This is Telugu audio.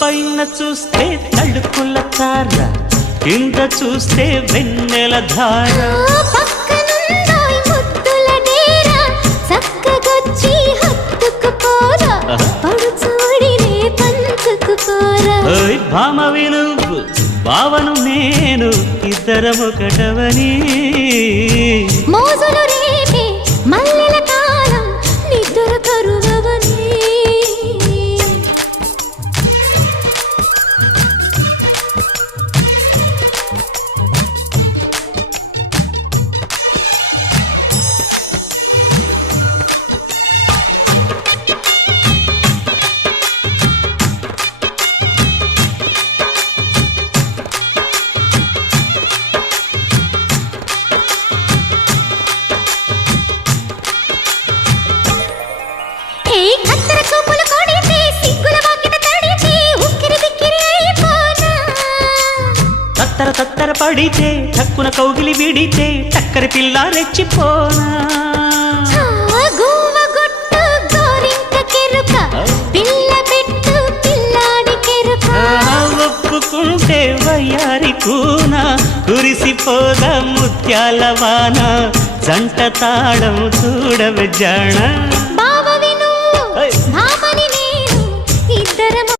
పైన చూస్తే తడుకుల తార, కింద చూస్తే వెన్నెల ధార. పక్కనుందోయ్ ముద్దుల డేరా, చక్కగొచ్చి హత్తుకుపోరా, పడుచూడినే పంచుకుపోరా. భామ విలువు భావను నేను, ఇద్దరమొకటవని. మోజులు రేపే మల్లెల కాలం, నిద్ర కరువవని. తత్తర తత్తర పడితే టక్కున కౌగిలి విడితే టక్కరి పిల్ల రెచ్చిపోనా. ఒప్పుకుంటే వయ్యారి కూన, కురిసిపోదా ముత్యాల వాన, జంట తాళం చూడవే జాణ.